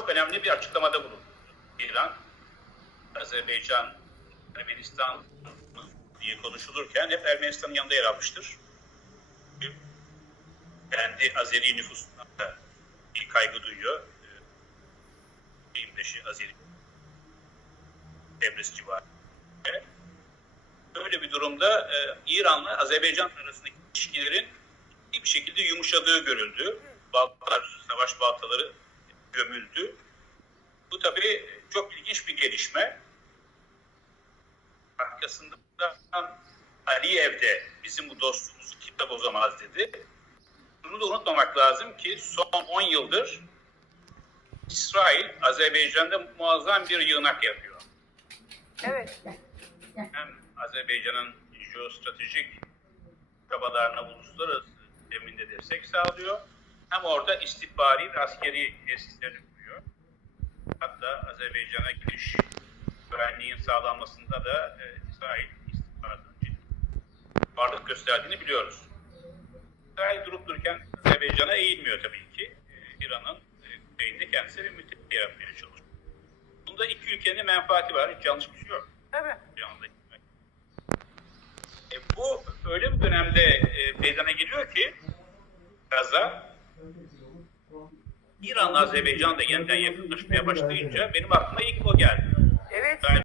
çok önemli bir açıklamada bulundu. İran, Azerbaycan, Ermenistan diye konuşulurken hep Ermenistan'ın yanında yer almıştır. Kendi Azeri nüfusuna bir kaygı duyuyor. Ee, 25'i Azeri çevresi civarı. Böyle bir durumda e, İran'la Azerbaycan arasındaki ilişkilerin bir şekilde yumuşadığı görüldü. Baltalar, savaş baltaları gömüldü. Bu tabii çok ilginç bir gelişme. Arkasında Aliyev de bizim bu dostluğumuzu kimse bozamaz dedi. Bunu da unutmamak lazım ki son 10 yıldır İsrail Azerbaycan'da muazzam bir yığınak yapıyor. Evet. Hem Azerbaycan'ın jeostratejik çabalarına uluslararası zeminde destek sağlıyor. Hem orada istihbari ve askeri tesislerini kuruyor. Hatta Azerbaycan'a giriş güvenliğin sağlanmasında da e, İsrail istihbaratının varlık gösterdiğini biliyoruz. İsrail durup dururken Azerbaycan'a eğilmiyor tabii ki. E, İran'ın e, kuzeyinde kendisine bir müttefik yaratmaya çalışıyor. Bunda iki ülkenin menfaati var. Hiç yanlış bir şey yok. Evet. E, bu öyle bir dönemde e, meydana geliyor ki Gaza İran'la Azerbaycan da yeniden yakınlaşmaya başlayınca benim aklıma ilk o geldi. Evet. Ben